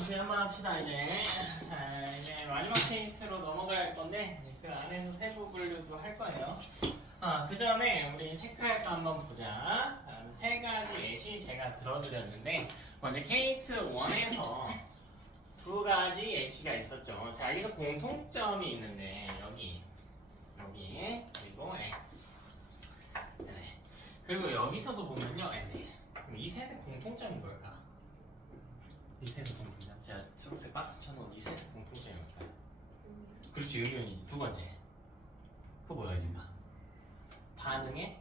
이제 한번 합시다 이제. 자 이제 마지막 케이스로 넘어갈 건데 그 안에서 세부 분류도 할 거예요. 그 전에 우리 체크할 거 한번 보자. 세 가지 예시 제가 들어드렸는데 먼저 케이스 1에서 두 가지 예시가 있었죠. 자 여기서 공통점이 있는데 여기 그리고 그리고 여기서도 보면요 그럼 이 셋의 공통점이 뭘까? 이 셋의 공통점. 제가 초록색 박스 쳐놓은 이 셋의 공통점이 뭘까요? 그렇지, 음이온이지. 두 번째. 또 뭐가 있을까? 반응에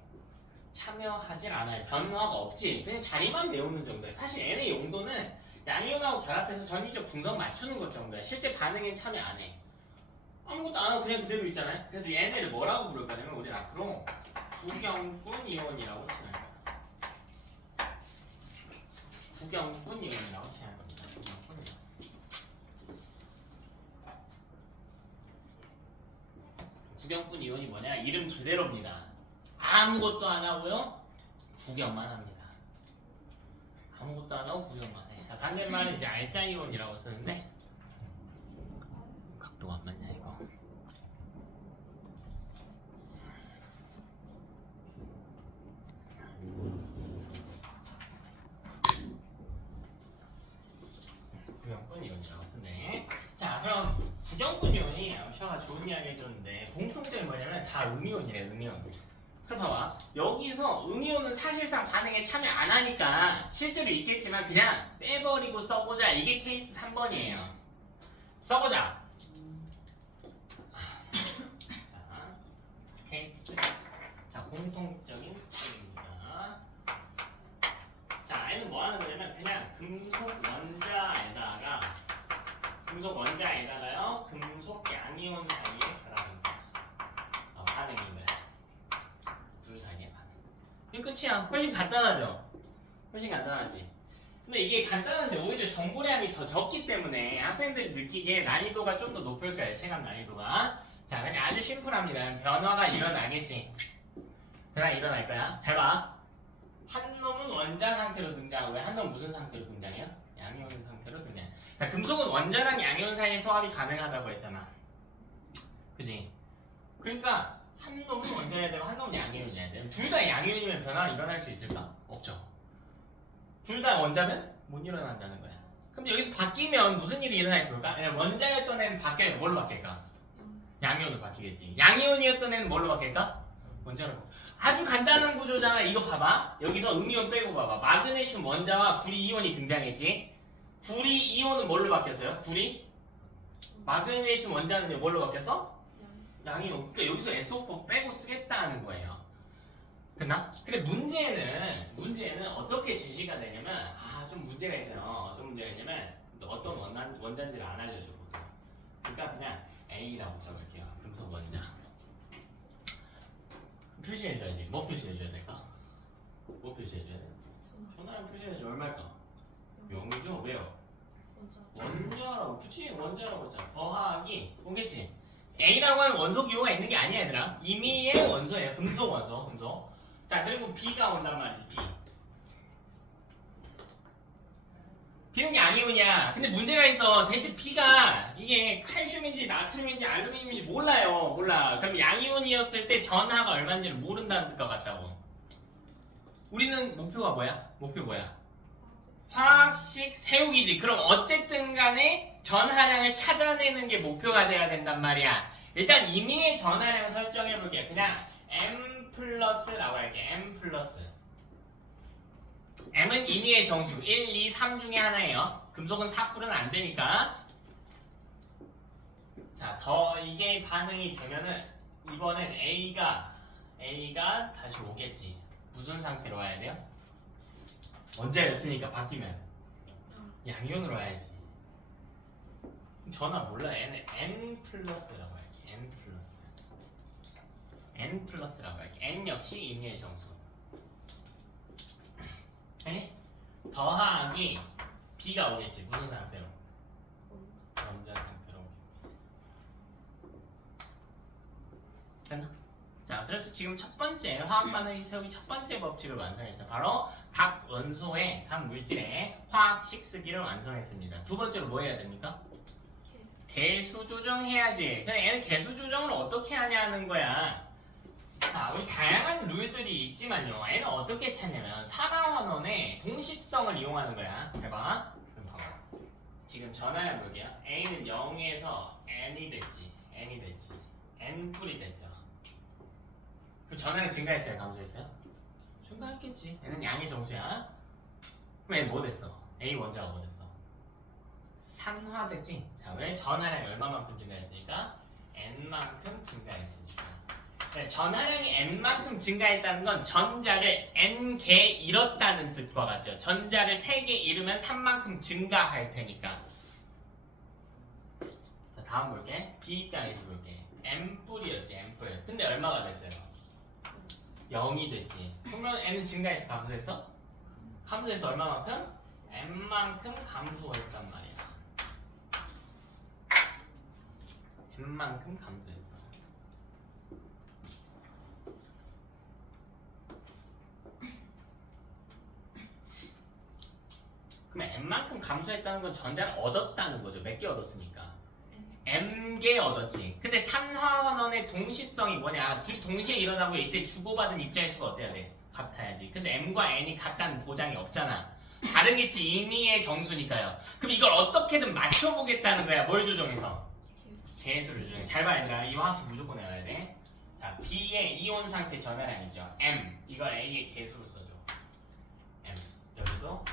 참여하질 않아요. 변화가 없지. 그냥 자리만 메우는 정도야. 사실 N의 용도는 양이온하고 결합해서 전위적 중성 맞추는 것 정도야. 실제 반응에 참여 안 해. 아무것도 안 하고 그냥 그대로 있잖아요. 그래서 얘네를 뭐라고 부를 거냐면 우리는 앞으로 구경꾼 이온이라고 칭할 거야. 구경꾼 이온이라고 칭할 겁니다. 구경꾼 이온이 뭐냐? 이름 그대로입니다. 아무것도 안 하고요. 구경만 합니다. 아무것도 안 하고 구경만 해. 자, 반대말은 이제 알짜 이온이라고 쓰는데 각도가 안 맞냐 이거. 구경꾼 이온이라고 쓰네. 자, 그럼 구경꾼 이온이 셔가 좋은 이야기 해줬는데 공통점이 뭐냐면 다 음이온이래, 음이온. 그럼 봐봐. 여기서 음이온은 사실상 반응에 참여 안 하니까 실제로 있겠지만 그냥 빼버리고 써보자. 이게 케이스 3번이에요. 써보자. 자, 케이스 3. 자, 공통적인 점입니다. 자, 얘는 뭐 하는 거냐면 그냥 금속 원자에다가요 금속 양이온 사이에 결합입니다. 반응인 거야. 둘 사이의 반응. 이거 끝이야. 훨씬 간단하죠? 훨씬 간단하지. 근데 이게 간단한데 오히려 정보량이 더 적기 때문에 학생들이 느끼기에 난이도가 좀 더 높을 거예요. 체감 난이도가. 자, 그냥 아주 심플합니다. 변화가 일어나겠지. 변화가 일어날 거야. 잘 봐. 한 놈은 원자 상태로 등장하고 한 놈은 무슨 상태로 등장해요? 양이온 상태로 등장해. 그러니까 금속은 원자랑 양이온 사이에 소합이 가능하다고 했잖아. 그지? 그러니까 한 놈은 원자여야 되고 한 놈은 양이온이어야 돼. 둘 다 양이온이면 변화가 일어날 수 있을까? 없죠. 둘 다 원자면 못 일어난다는 거야. 그럼 여기서 바뀌면 무슨 일이 일어날 수 있을까? 원자였던 애는 바뀌면 뭘로 바뀔까? 양이온으로 바뀌겠지. 양이온이었던 애는 뭘로 바뀔까? 원자로. 아주 간단한 구조잖아. 이거 봐봐. 여기서 음이온 빼고 봐봐. 마그네슘 원자와 구리 이온이 등장했지. 구리 이온은 뭘로 바뀌었어요? 구리? 마그네슘 원자는 뭘로 바뀌었어? 양이온. 그러니까 여기서 SO4 빼고 쓰겠다는 거예요. 됐나? 근데 문제는 어떻게 제시가 되냐면 좀 문제가 있어요. 어떤 문제가 있냐면 어떤 원자인지를 안 알려줘 보통. 그러니까 그냥 A라고 적을게요. 금속 원자. 표시해줘야지. 뭐 표시해줘야 될까? 뭐 표시해줘야 돼? 전화량 표시해야지. 얼마일까? 0이죠? 왜요? 원자라고. 그치? 원자라고 했잖아. 더하기 오겠지? A라고 하는 원소 기호가 있는 게 아니야 얘들아. 임의의 원소예요. 금속 원소. 금속. 자, 그리고 B가 온단 말이지. B. B는 양이온이야. 근데 문제가 있어. 대체 B가 이게 칼슘인지 나트륨인지 알루미늄인지 몰라요. 몰라. 그럼 양이온이었을 때 전하가 얼마인지를 모른다는 것 같다고. 우리는 목표가 뭐야? 목표 뭐야? 화학식 세우기지. 그럼 어쨌든 간에 전하량을 찾아내는 게 목표가 돼야 된단 말이야. 일단 임의의 전하량 설정해볼게요. 그냥 M 플러스라고 할게. M 플러스. M은 임의의 정수 1, 2, 3 중에 하나예요. 금속은 4%는 안 되니까. 자, 이게 반응이 되면은 이번엔 A가 다시 오겠지. 무슨 상태로 와야 돼요? 원자였으니까 바뀌면 양이온으로 와야지. 전화 몰라. N 플러스라고 할게. N 플러스라고 할게. N 역시 임의의 정수. 네? 더하기 B가 오겠지. 무슨 상태로? 원자 상태로 오겠지. 됐나? 자, 그래서 지금 첫 번째 화학 반응식 세우기 첫 번째 법칙을 완성했어요. 바로 각 원소의 각 물질의 화학 식쓰기를 완성했습니다. 두 번째로 뭐 해야 됩니까? 개수 조정해야지. 자, 얘는 개수 조정을 어떻게 하냐는 거야. 자, 우리 다양한 룰들이 있지만요. 얘는 어떻게 찾냐면 산화환원의 동시성을 이용하는 거야. 해봐. 그럼 봐봐. 지금 전화해 볼게요. A는 0에서 N이 됐지. N뿔이 됐죠. 그럼 전화는 증가했어요? 감소했어요? 증가했겠지. 얘는 양의 정수야. 그럼 얘 뭐 됐어? A 원자가 뭐 됐어? 산화됐지? 자, 왜 전화량이 얼마만큼 증가했으니까? N만큼 증가했으니까. 네, 전하량이 N만큼 증가했다는 건 전자를 N개 잃었다는 뜻과 같죠. 전자를 3개 잃으면 3만큼 증가할 테니까. 자, 다음 볼게. B 입장에서 볼게. M뿔이었지, M뿔. 근데 얼마가 됐어요? 0이 됐지. 그러면 N은 증가해서 감소했어? 감소해서 얼마만큼? M만큼 감소했단 말이야. M만큼 감소했어. 그럼 M만큼 감소했다는 건 전자를 얻었다는 거죠. 몇 개 얻었습니까? M개 얻었지. 근데 산화환원의 동시성이 뭐냐? 둘이 동시에 일어나고 이때 주고받은 입자의 수가 어때야 돼? 같아야지. 근데 M과 N이 같다는 보장이 없잖아. 다르겠지. 임의의 정수니까요. 그럼 이걸 어떻게든 맞춰보겠다는 거야. 뭘 조정해서? 개수를 조정해. 잘 봐, 얘들아. 이 화학식 무조건 외워야 돼. 자, B의 이온 상태 전하량 있죠. M. 이걸 A의 개수로 써줘. M. 여기도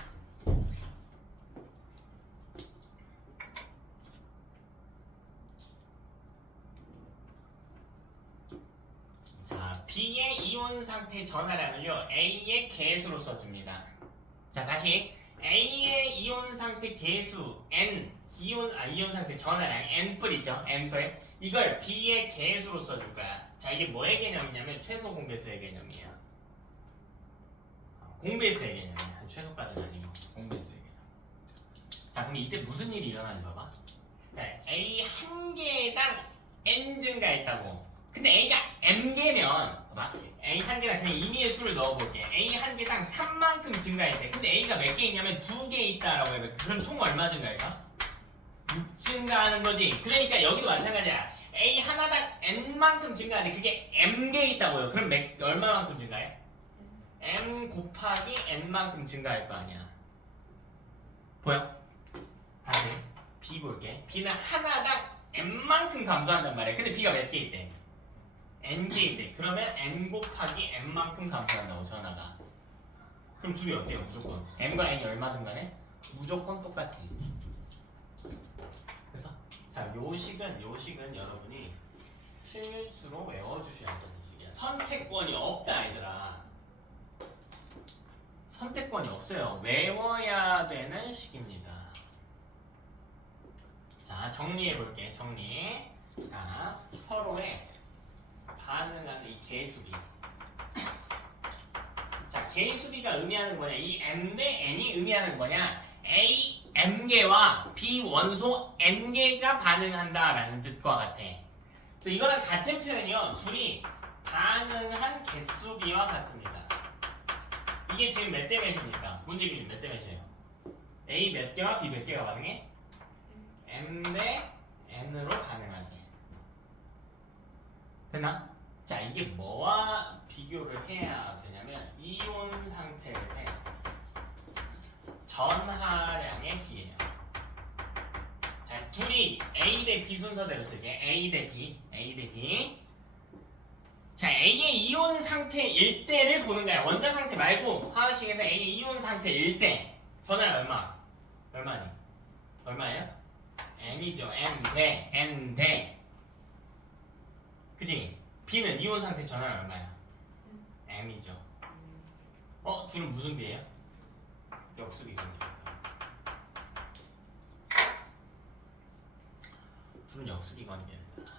자, B의 이온 상태 전하량을요 A의 개수로 써줍니다. 자, 다시 A의 이온 상태 개수 N 이온 상태 전하량 N뿔이죠. N뿔 이걸 B의 개수로 써줄 거야. 자, 이게 뭐의 개념이냐면 최소 공배수의 개념이에요. 공배수의 개념이야. 최소까지는 아니고 공배수의 개념. 자, 그럼 이때 무슨 일이 일어나는지 봐봐. A 한 개당 N 증가했다고. 근데 A가 M개면 봐봐. A 한 개당 그냥 임의의 수를 넣어볼게. A 한 개당 3만큼 증가했대. 근데 A가 몇 개 있냐면 2개 있다라고 해. 그럼 총 얼마 증가할까? 6 증가하는 거지. 그러니까 여기도 마찬가지야. A 하나당 N만큼 증가하는데 그게 M개 있다고요. 그럼 얼마만큼 증가해? M 곱하기 N만큼 증가할 거 아니야. 보여? 다시 B 볼게. B는 하나당 N만큼 감소한단 말이야. 근데 B가 몇 개 있대? N개 있대. 그러면 N 곱하기 N만큼 감소한다고 전하가. 그럼 둘이 어때요? 무조건 M과 N이 얼마든 간에 무조건 똑같지. 그래서 자, 요식은 여러분이 필수로 외워주셔야 되는 식이야. 선택권이 없다, 얘들아. 선택권이 없어요. 외워야 되는 식입니다. 자, 정리해볼게. 정리. 자, 서로의 반응하는 이 개수비. 자, 개수비가 의미하는 거냐? 이 M 대 N이 의미하는 거냐? A M개와 B 원소 N개가 반응한다라는 뜻과 같아. 그래서 이거랑 같은 표현이요. 둘이 반응한 개수비와 같습니다. 이게 지금 몇 대 몇입니까? 문제 기준 몇 대 몇이에요? A 몇 개와 B 몇 개가 반응해? M 대 N으로 반응하지. 됐나? 자, 이게 뭐와 비교를 해야 되냐면 이온 상태일 때 전하량에 비해요. 자, 둘이 A 대 B 순서대로 쓸게. A 대 B. 자, A의 이온 상태일 때를 보는 거야. 원자 상태 말고 화학식에서 A의 이온 상태일 때 전하량 얼마니? 얼마예요? N이죠. N 대 그지? B는 이온 상태 전하량 얼마야? M이죠. 둘은 무슨 비예요? 역수비 관계니까. 둘은 역수비 관계입니다.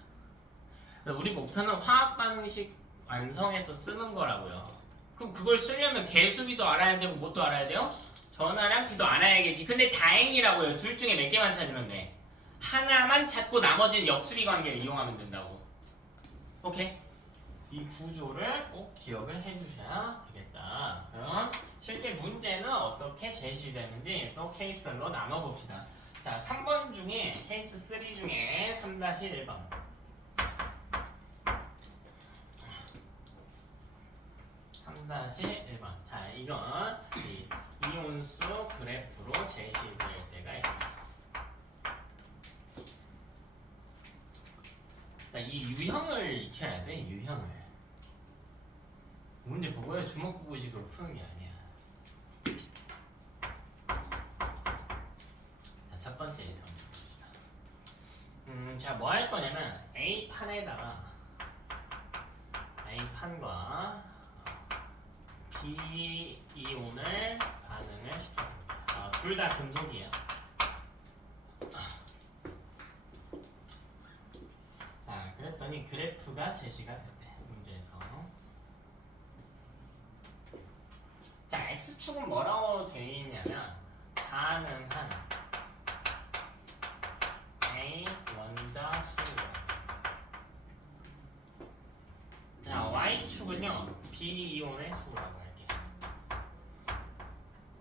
우리 목표는 화학 반응식 완성해서 쓰는 거라고요. 그럼 그걸 쓰려면 개수비도 알아야 되고 뭣도 알아야 돼요? 전하량 B도 알아야겠지. 근데 다행이라고요. 둘 중에 몇 개만 찾으면 돼. 하나만 찾고 나머지는 역수비 관계를 이용하면 된다고. 오케이? 이 구조를 꼭 기억을 해주셔야 되겠다. 그럼 실제 문제는 어떻게 제시되는지 또 케이스별로 나눠봅시다. 자, 3번 중에 케이스 3 중에 3-1번. 3-1번. 자, 이건 이 이온수 그래프로 제시될 때가 있다. 자, 이 유형을 익혀야 돼, 유형을. 문제 보고요, 주먹구구식으로 푸는 게 아니야. 자, 첫 번째 한번 봅시다. 자, 뭐 할 거냐면 A 판에다가 A 판과 B 이온을 반응을 시켜봅니다. 둘 다 금속이에요. 자, 그랬더니 그래프가 제시가 됐대, 문제에서. 자, X축은 뭐라고 되어 있냐면 가능한 A 원자 수. 자, Y축은요 B 이온의 수라고 할게요.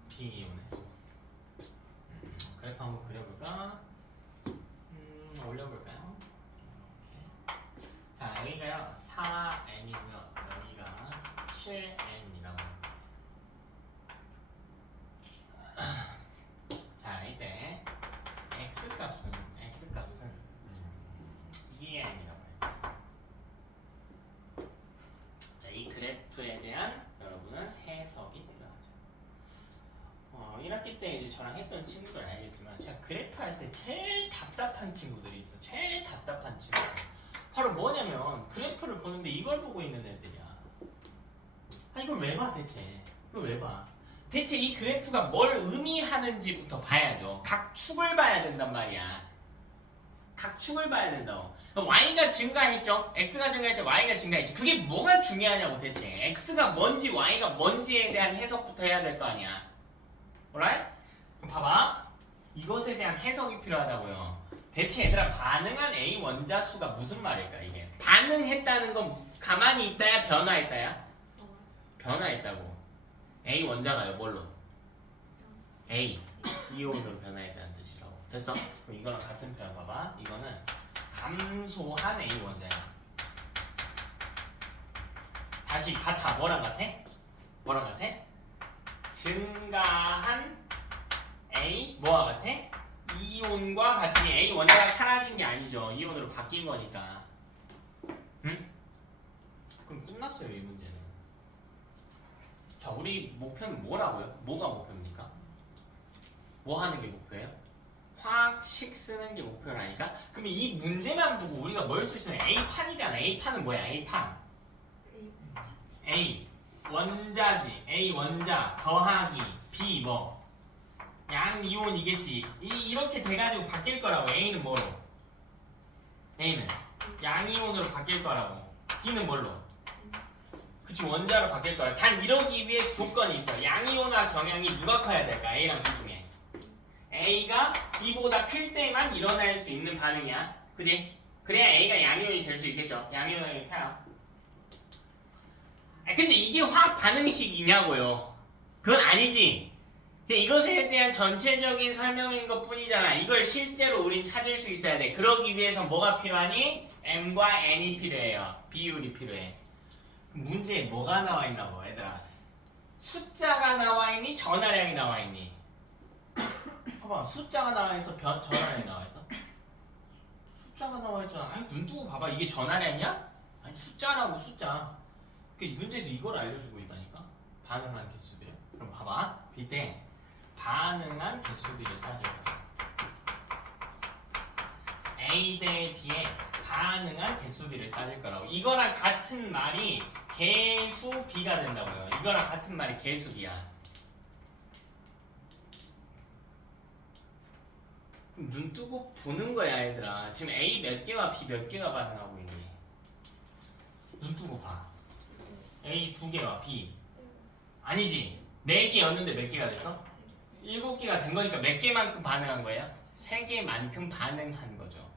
B 이온의 수. 그래프 한번 그려볼까? 올려볼까요? 이렇게. 자, 여기가요 4n이고요 여기가 7n이라고. 자, 이때 x값은 2n이라고 해요. 자, 이 그래프에 대한 여러분은 해석이 필요하죠. 1학기 때 이제 저랑 했던 친구들 알겠지만 제가 그래프 할 때 제일 답답한 친구들이 있어. 제일 답답한 친구. 바로 뭐냐면 그래프를 보는데 이걸 보고 있는 애들이야. 이걸 왜 봐 대체? 이걸 왜 봐? 대체 이 그래프가 뭘 의미하는지부터 봐야죠. 각 축을 봐야 된단 말이야. 각 축을 봐야 된다고. y가 증가했죠? x가 증가할 때 y가 증가했지. 그게 뭐가 중요하냐고 대체. x가 뭔지 y가 뭔지에 대한 해석부터 해야 될 거 아니야. alright? 그럼 봐봐. 이것에 대한 해석이 필요하다고요. 대체 얘들아, 반응한 A 원자 수가 무슨 말일까 이게? 반응했다는 건 가만히 있다야 변화했다야? 변화했다고. A 원자가요 뭘로? A 이온으로 변화했다는 뜻이라고. 됐어? 그럼 이거랑 같은 표현 봐봐. 이거는 감소한 A 원자야. 다시 같아. 뭐랑 같아? 뭐랑 같아? 증가한 A 뭐와 같아? 이온과 같이. A 원자가 사라진 게 아니죠. 이온으로 바뀐 거니까. 응? 그럼 끝났어요 이 문제는. 자, 우리 목표는 뭐라고요? 뭐가 목표입니까? 뭐 하는 게 목표예요? 화학식 쓰는 게 목표라니까? 그럼 이 문제만 보고 우리가 뭘 쓸 수 있는 A판이잖아. A판은 뭐야? A판. A 원자지. A 원자 더하기 B 뭐? 양이온이겠지. 이렇게 돼가지고 바뀔 거라고. A는 뭐로? A는 양이온으로 바뀔 거라고. B는 뭘로? 그치, 원자로 바뀔 거야. 단 이러기 위해 조건이 있어. 양이온화 경향이 누가 커야 될까? A랑 B 중에. A가 B보다 클 때만 일어날 수 있는 반응이야. 그지? 그래야 A가 양이온이 될 수 있겠죠. 양이온을 켜요. 근데 이게 화학 반응식이냐고요. 그건 아니지. 이것에 대한 전체적인 설명인 것 뿐이잖아. 이걸 실제로 우린 찾을 수 있어야 돼. 그러기 위해서 뭐가 필요하니? M과 N이 필요해요. 비율이 필요해. 문제에 뭐가 나와 있나고 얘들아? 숫자가 나와 있니? 전하량이 나와 있니? 봐봐, 숫자가 나와 있어? 전하량이 나와 있어? 숫자가 나와 있잖아. 아니, 눈 뜨고 봐봐. 이게 전하량이야? 아니, 숫자라고 숫자. 문제에서 이걸 알려주고 있다니까. 반응한 개수비를. 그럼 봐봐. 이때 반응한 개수비를 따질 거야. A 대 B의 반응한 개수비를 따질 거라고. 이거랑 같은 말이 개수비가 된다고요. 이거랑 같은 말이 개수비야. 그럼 눈 뜨고 보는 거야 얘들아. 지금 A 몇 개와 B 몇 개가 반응하고 있니? 눈 뜨고 봐. A 2개와 B 아니지. 4개였는데 몇 개가 됐어? 7개가 된 거니까 몇 개만큼 반응한 거예요? 3개만큼 반응한 거죠.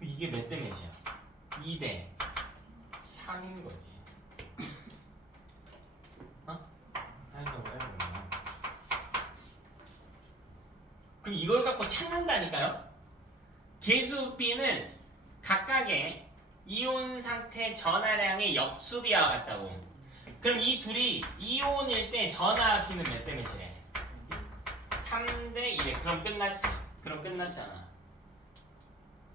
이게 몇 대 몇이야? 2대 3인 거지. 어? 아이고 뭐야. 그럼 이걸 갖고 찾는다니까요? 계수 B는 각각의 이온 상태 전하량의 역수비와 같다고. 그럼 이 둘이 이온일 때 전하 B는 몇 대 몇이래? 3대 1에. 그럼 끝났지. 그럼 끝났잖아.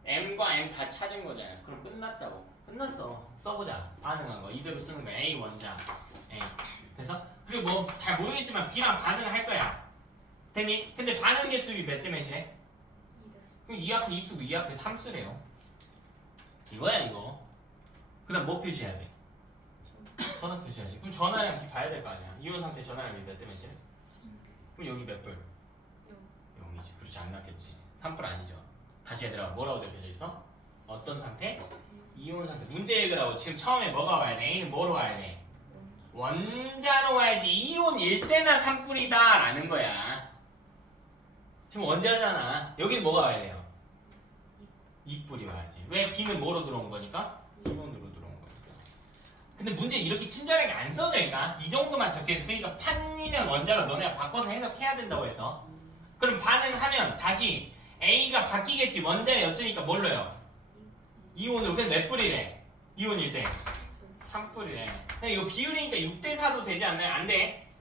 M과 M 다 찾은 거잖아. 그럼 끝났다고. 끝났어. 써보자. 반응한 거. 이대로 쓰는 거야. A 원자. A. 그래서 그리고 뭐 잘 모르겠지만 B랑 반응할 거야. 됐니? 근데 반응 개수비 몇 대 몇이래? 그럼 이 앞에 2 쓰고 이 앞에 3 쓰래요. 이거야 이거. 그 다음 뭐 표시해야 돼? 전하 표시해야지. 그럼 전하량 봐야 될 거 아니야. 이온 상태 전하량이 몇 대 몇이래? 그럼 여기 몇 불? 0이지. 그렇지 안 났겠지. 3불 아니죠. 다시 얘들아 뭐라고 적혀져 있어? 어떤 상태? 이온 상태. 문제 읽으라고. 지금 처음에 뭐가 와야 돼? A는 뭐로 와야 돼? 원자로 와야지. 이온일 때나 3불이다 라는 거야. 지금 원자잖아. 여기는 뭐가 와야 돼요? 2불이 와야지. 왜? B는 뭐로 들어온 거니까? 이온으로 들어온 거니까. 근데 문제 이렇게 친절하게 안 써져 있나? 이 정도만 적혀있어. 그러니까 판이면 원자로 너네가 바꿔서 해석해야 된다고 해서. 그럼 반응하면 다시 A가 바뀌겠지. 원자였으니까 뭘로요? 이온으로. 근데 몇 불이래? 이온일 때 3불이래. 근데 이거 비율이니까 6대 4도 되지 않나요? 안 돼.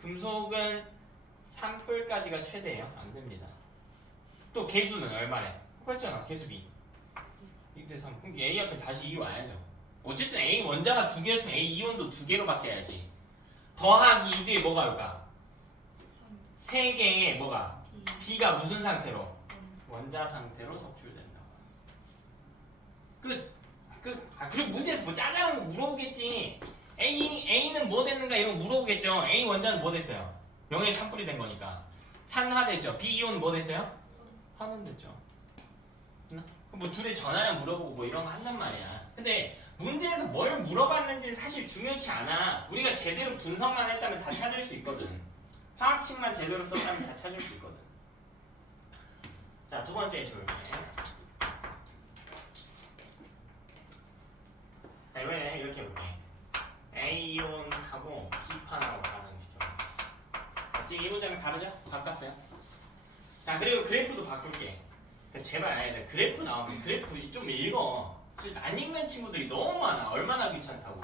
금속은 3불까지가 최대예요. 안 됩니다. 또 개수는 얼마래? 똑같잖아. 개수 B 6대 3. 그럼 A 앞에 다시 2 와야죠. 어쨌든 A 원자가 2개였으면 A 이온도 2개로 바뀌어야지. 더하기 2 뒤에 뭐가 올까? 3개의 뭐가? B가 무슨 상태로? 원자 상태로 석출된다. 끝. 그리고 문제에서 뭐 짜잘한 거 물어보겠지. A는 뭐 됐는가 이런 거 물어보겠죠. A 원자는 뭐 됐어요? 0에 3불이 된 거니까. 산화 됐죠. B 이온은 뭐 됐어요? 화는 됐죠. 뭐 둘의 전화량 물어보고 뭐 이런 거 한단 말이야. 근데 문제에서 뭘 물어봤는지는 사실 중요치 않아. 우리가 제대로 분석만 했다면 다 찾을 수 있거든. 화학식만 제대로 썼다면 다 찾을 수 있거든. 자, 두 번째 예시 볼게. 자, 이번에 이렇게 해볼게. A이온하고 B판하고 반응시켜. 지금 이 문장은 다르죠? 바꿨어요. 자, 그리고 그래프도 바꿀게. 제발 그래프 나오면 그래프 좀 읽어. 진짜 안 읽는 친구들이 너무 많아. 얼마나 귀찮다고.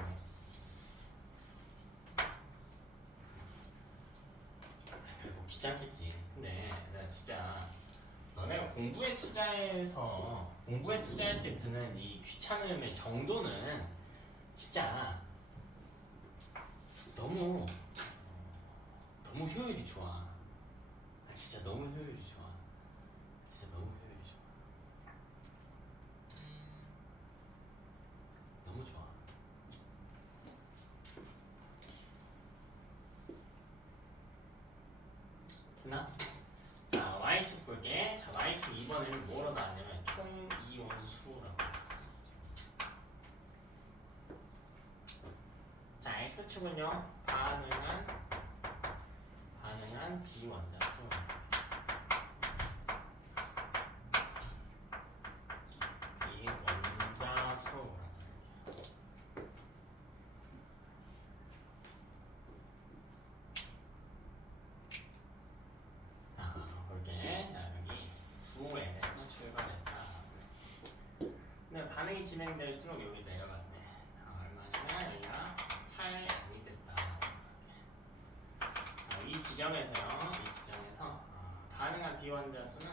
그래 뭐 귀찮겠지. 근데 내가 진짜 너네가 공부에 투자할 때 드는 이 귀찮음의 정도는 진짜 너무 효율이 좋아. 진짜 너무 효율이 좋아. 진짜 너무 효율이 좋아. 너무 좋아. 됐나? 자, Y축 볼게. 자, Y축 2번에는 뭐로 나왔냐면 총 이온 수라고. 자, X축은요. 반응한 비원자 수. 이 원자 수. 자, 볼게. 자, 여기 9에서 출발했다. 근데 반응이 진행될수록 여기 내려갔대. 얼마냐면 여기가 8m이 됐다. 이 지점에서 반응한 비원자 수는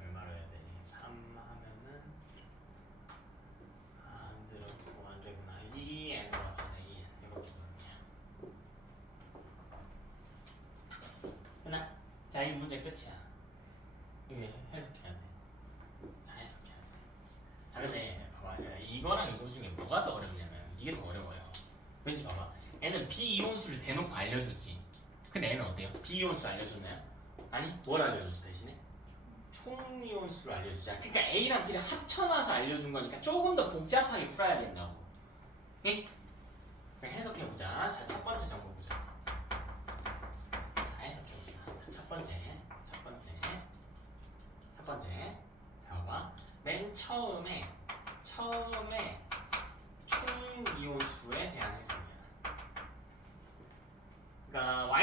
얼마로 해야 되니? 3 하면은 안 들었고 안 되구나. 2n 들어갑시다. 2n 이렇게 되나? 자, 이 문제 끝이야. 이게 해석해야 돼. 자, 해석해야 돼. 자, 근데 봐봐. 이거랑 이거 중에 뭐가 더 어렵냐면 이게 더 어려워요. 왠지 봐봐. 얘는 비이온수를 대놓고 알려줬지. 근데 얘는 어때요? 비이온수 알려줬나요? 아니, 뭘 알려줬어 대신에? 총이온수를 알려주자. 그러니까 A랑 B를 합쳐놔서 알려준 거니까 조금 더 복잡하게 풀어야 된다고. 예? 해석해보자. 자, 첫 번째 정보 보자. 자, 해석해보자. 첫 번째. 자, 봐봐. 맨 처음에 총이온수를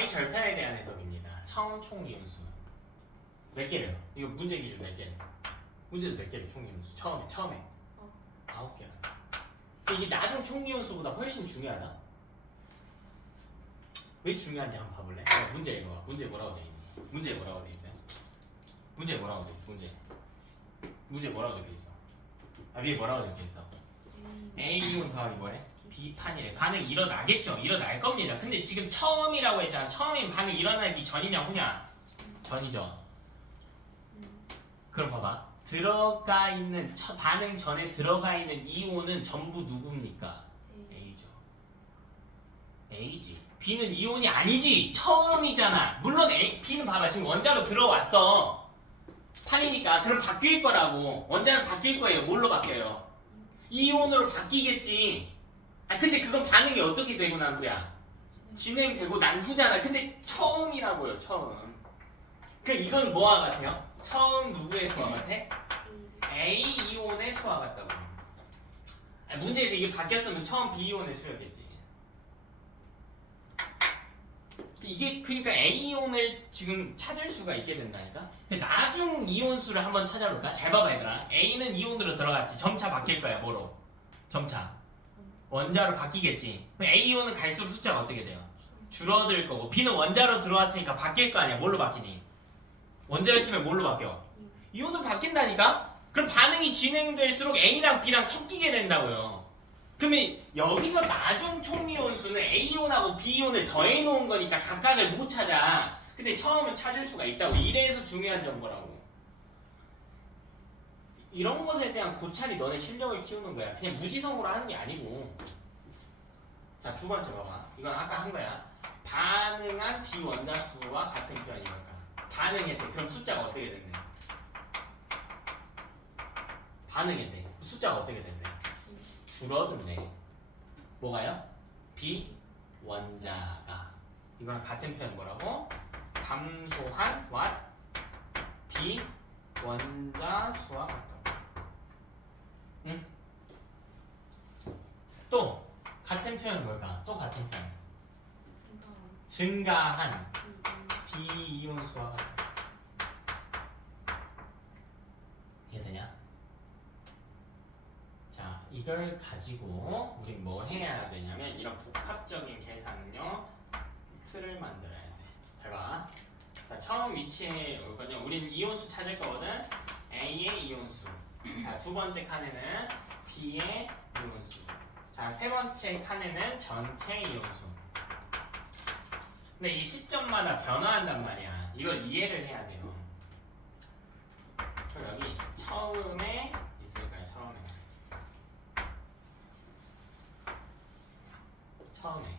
Y 절편에 대한 해석입니다. 처음 총이온수 몇 개래요? 이거 문제 기준 몇 개래요? 문제도 몇 개래요? 총이온수 처음에 9개라. 이게 나중 총이온수보다 훨씬 중요하다. 왜 중요한지 한번 봐볼래? 문제 이거 문제 뭐라고 돼 있니? 문제 뭐라고 돼 있어요? 문제 뭐라고 돼 있어? 문제 뭐라고 적혀 있어? 위에 뭐라고 적혀 있어? A이온 더하기 뭐래? B판이래. 반응 일어나겠죠? 일어날 겁니다. 근데 지금 처음이라고 했잖아. 처음이면 반응 일어나기 전이냐 후냐? 전이죠. 그럼 봐봐. 들어가 있는 반응 전에 들어가 있는 이온은 전부 누굽니까? A죠. A지. B는 이온이 아니지. 처음이잖아. 물론 B는 봐봐. 지금 원자로 들어왔어. 판이니까. 그럼 바뀔 거라고. 원자는 바뀔 거예요. 뭘로 바뀌어요? 이온으로 바뀌겠지. 근데 그건 반응이 어떻게 되고 난 후야? 진행되고 난 후잖아. 근데 처음이라고요. 처음. 이건 뭐와 같아요? 처음 누구의 수와 같아? A 이온의 수와 같다고. 문제에서 이게 바뀌었으면 처음 B 이온의 수였겠지. 이게 그러니까 A 이온을 지금 찾을 수가 있게 된다니까. 나중 이온 수를 한번 찾아볼까? 잘 봐봐 얘들아. A는 이온으로 들어갔지. 점차 바뀔 거야. 뭐로? 점차. 원자로 바뀌겠지. 그럼 A 이온은 갈수록 숫자가 어떻게 돼요? 줄어들 거고. B는 원자로 들어왔으니까 바뀔 거 아니야. 뭘로 바뀌니? 원자였으면 뭘로 바뀌어? 이온은 바뀐다니까? 그럼 반응이 진행될수록 A랑 B랑 섞이게 된다고요. 그러면 여기서 나중 총이온 수는 A이온하고 B이온을 더해 놓은 거니까 각각을 못 찾아. 근데 처음은 찾을 수가 있다고. 이래서 중요한 정보라고. 이런 것에 대한 고찰이 너네 실력을 키우는 거야. 그냥 무지성으로 하는 게 아니고. 자, 두 번째 봐봐. 이건 아까 한 거야. 반응한 비원자 수와 같은 표현이 뭘까? 반응했대. 그럼 숫자가 어떻게 됐네? 반응했대. 숫자가 어떻게 됐네? 줄어든네. 뭐가요? 비원자가. 이거랑 같은 표현 뭐라고? 감소한 what? 비원자 수와 같다. 응? 또 같은 표현 뭘까? 또 같은 표현. 증가한 비이온 수와 같다. 이해되냐? 자, 이걸 가지고 우리 뭐 해야 되냐면 이런 복합적인 계산은요 틀을 만들어야 돼. 잘 봐. 자, 처음 위치에 올 거든요. 우리는 이온수 찾을 거거든. A의 이온수. 자, 두 번째 칸에는 B의 이온수. 자, 세 번째 칸에는 전체 이온수. 근데 이 시점마다 변화한단 말이야. 이걸 이해를 해야 돼요. 그럼 여기 처음에 있을까요? 처음에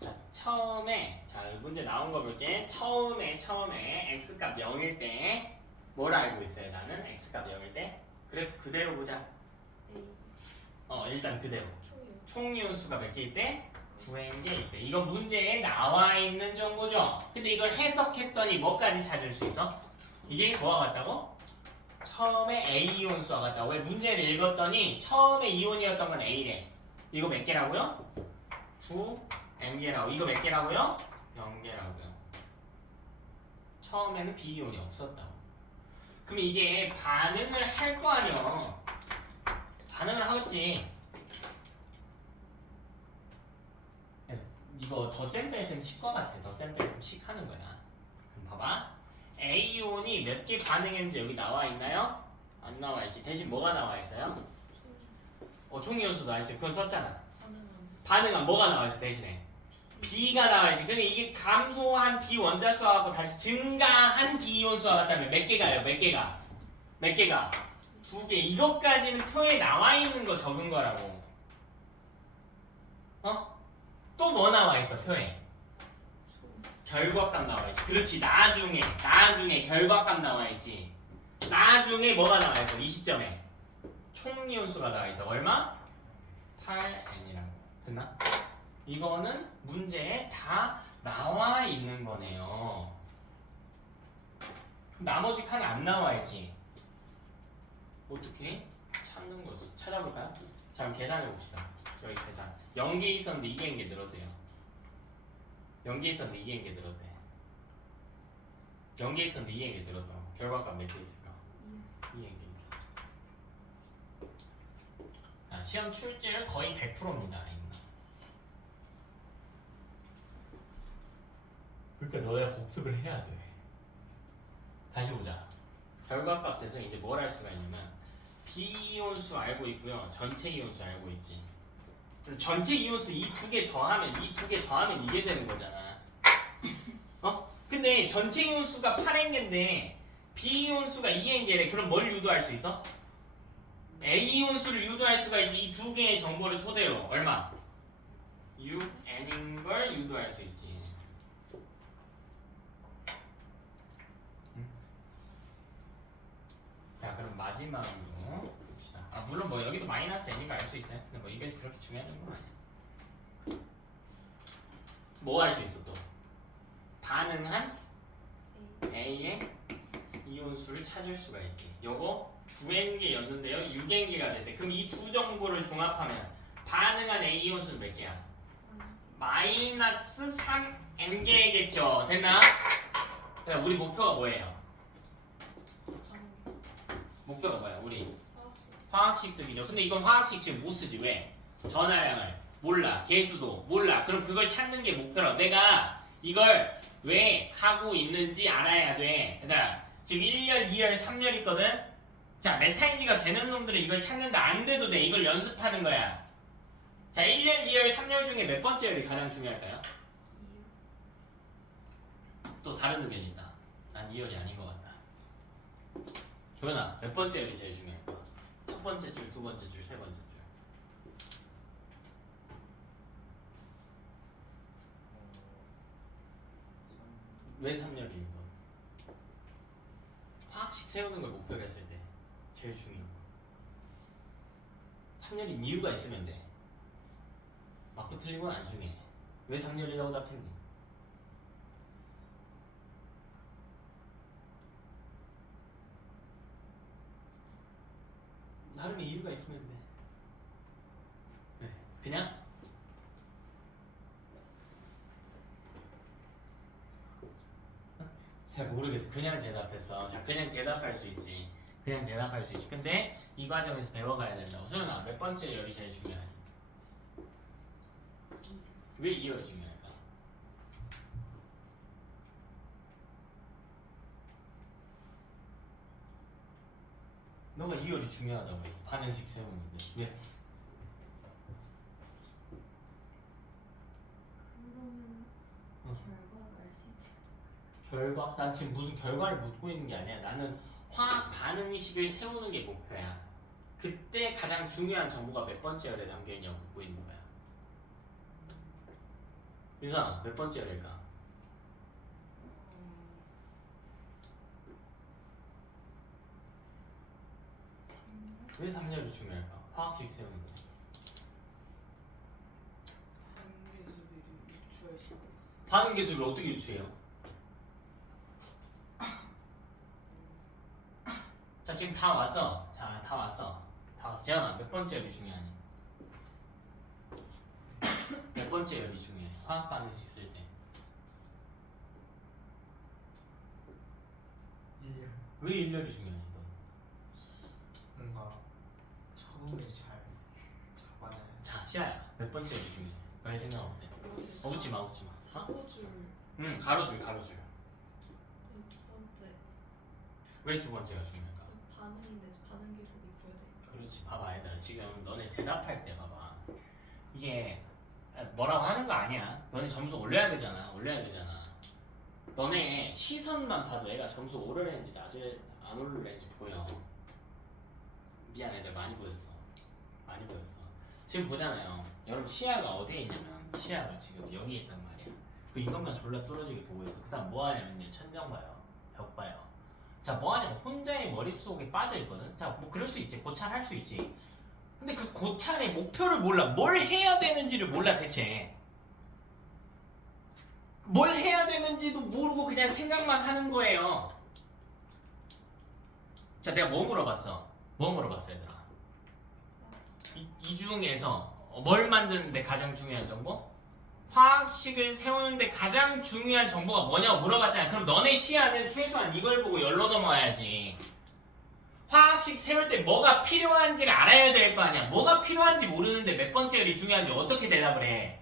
자, 처음에 자, 이 문제 나온 거 볼게. 처음에 x값 0일 때 뭘 알고 있어요? 나는 x값 0일 때 그래프 그대로 보자. 일단 그대로 총이온수가 몇 개 있대? 9개 있대. 이거 문제에 나와 있는 정보죠. 근데 이걸 해석했더니 뭐까지 찾을 수 있어? 이게 뭐와 같다고? 처음에 A이온수와 같다고. 왜? 문제를 읽었더니 처음에 이온이었던 건 A래. 이거 몇 개라고요? 9개라고. 이거 몇 개라고요? 0개라고요. 처음에는 B이온이 없었다고. 그럼 이게 반응을 할 거 아니야. 반응을 하겠지. 이거 덧셈 뺄셈 식 거 같아. 덧셈 뺄셈 식 하는 거야. 그럼 봐봐. A이온이 몇 개 반응했는지 여기 나와 있나요? 안 나와 있지. 대신 뭐가 나와 있어요? 총이온수 나와 있지. 그건 썼잖아. 반응한 뭐가 나와 있어 대신에? B가 나와 있지. 근데 이게 감소한 B 원자 수와 같고 다시 증가한 B 이온 수와 같다면 몇 개가요? 몇 개가? 2개. 이것까지는 표에 나와 있는 거 적은 거라고. 또 뭐 나와 있어 표에? 결과값 나와 있지. 그렇지. 나중에 결과값 나와 있지. 나중에 뭐가 나와 있어? 이 시점에 총 이온수가 나와 있다. 얼마? 8n이라고. 됐나? 이거는 문제에 다 나와 있는 거네요. 나머지 칸 안 나와 있지. 어떻게? 찾는 거지. 찾아볼까요? 자, 그럼 계산해 봅시다. 여기 계산. 0개 있었는데 2개인 게 늘었대요. 0개 있었는데 2개인 게 늘었대. 0개 있었는데 2개인 게 늘었다고. 결과값 몇 개 있을까? 2개인 게 있겠지. 아, 시험 출제율 거의 100%입니다. 그러니까 너야 복습을 해야 돼. 다시 보자. 결과값에서 이제 뭘 할 수가 있냐면 비이온수 알고 있고요. 전체 이온수 알고 있지. 전체 이온수 이 두 개 더하면 이게 되는 거잖아. 어? 근데 전체 이온수가 8N개인데 비이온수가 2N개래. 그럼 뭘 유도할 수 있어? A이온수를 유도할 수가 있지. 이 두 개의 정보를 토대로 얼마? 6N인 걸 유도할 수 있지. 자, 그럼 마지막으로 봅시다. 아, 물론 뭐 여기도 마이너스 n인 거 알 수 있어요. 근데 뭐 이게 그렇게 중요한 건 아니야. 뭐 할 수 있어 또? 반응한 A의 이온수를 찾을 수가 있지. 요거 9N개였는데요. 6N개가 됐대. 그럼 이 두 정보를 종합하면 반응한 A 이온수는 몇 개야? 마이너스 3N개겠죠. 됐나? 그럼 우리 목표가 뭐예요? 목표가 뭐야? 우리 화학식 쓰기죠. 근데 이건 화학식 지금 못 쓰지. 왜? 전하량을 몰라. 개수도 몰라. 그럼 그걸 찾는 게 목표라. 내가 이걸 왜 하고 있는지 알아야 돼. 얘들아, 지금 1열, 2열, 3열 있거든? 자, 메타인지가 되는 놈들은 이걸 찾는데 안 돼도 돼. 이걸 연습하는 거야. 자, 1열, 2열, 3열 중에 몇 번째 열이 가장 중요할까요? 또 다른 의견이 있다. 난 2열이 아닌 것 같다. 도현아, 몇 번째 열이 제일 중요할까? 첫 번째 줄, 두 번째 줄, 세 번째 줄. 왜 3열이 있는 거? 화학식 세우는 걸 목표로 했을 때 제일 중요한 거. 3열인 이유가 있으면 돼. 맞고 틀린 건 안 중요해. 왜 3열이라고 답했니? 나름의 이유가 있으면 돼. 네. 그냥 잘 모르겠어. 그냥 대답했어. 자, 그냥 대답할 수 있지. 그냥 대답할 수 있지. 근데 이 과정에서 배워가야 된다고. 소연아, 몇 번째 열이 제일 중요해? 왜 이 열이 중요할까? 너가 이 열이 중요하다고 했어. 반응식 세우는데. 왜? 그러면 결과가 알 수 있지. 결과? 난 지금 무슨 결과를 묻고 있는 게 아니야. 나는 화학 반응식을 세우는 게 목표야. 그때 가장 중요한 정보가 몇 번째 열에 담겨있냐고 묻고 있는 거야. 유상, 몇 번째 열일까? 왜 3열이 중요할까? 화학식 세우는데. 반응계수비를 유추할 수가 있어. 반응 기술을 어떻게 유추해요? 자, 지금 다 왔어. 자, 다 왔어. 다 왔어. 재현아, 몇 번째 열이 중요하니? 몇 번째 열이 중요해? 화학 반응식 쓸 때. 1년 왜 1열이 중요하니? 너? 뭔가 처음에 잘 잡아놔야 자, 시아야. 몇 번째 열이 중요해? 왜 생각 어때? 웃지 마, 웃지 마. 어? 가로줄 응, 가로줄, 가로줄. 두 번째 왜 두 번째가 중요할까? 반응인데 반응계수 입혀야 돼. 그렇지. 봐봐, 얘들아. 지금 너네 대답할 때 봐봐. 이게 뭐라고 하는 거 아니야. 너네 점수 올려야 되잖아. 올려야 되잖아. 너네 시선만 봐도 애가 점수 오르는지 낮을 안 오르는지 보여. 미안해, 내가 많이 보였어. 많이 보였어. 지금 보잖아요. 여러분 시야가 어디에 있냐면 시야가 지금 여기에 있단 말이야. 그 이것만 졸라 뚫어지게 보고 있어. 그다음 뭐 하냐면요. 천장 봐요. 벽 봐요. 자, 뭐 하냐면 혼자의 머릿속에 빠져 있거든. 자, 뭐 그럴 수 있지. 고찰할 수 있지. 근데 그 고찰의 목표를 몰라. 뭘 해야 되는지를 몰라 대체. 뭘 해야 되는지도 모르고 그냥 생각만 하는 거예요. 자, 내가 뭐 물어봤어? 뭐 물어봤어, 얘들아? 이 중에서 뭘 만드는데 가장 중요한 정보? 화학식을 세우는데 가장 중요한 정보가 뭐냐고 물어봤잖아. 그럼 너네 시야는 최소한 이걸 보고 열로 넘어와야지. 화학식 세울 때 뭐가 필요한지를 알아야 될 거 아니야. 뭐가 필요한지 모르는데 몇 번째 열이 중요한지 어떻게 대답을 해?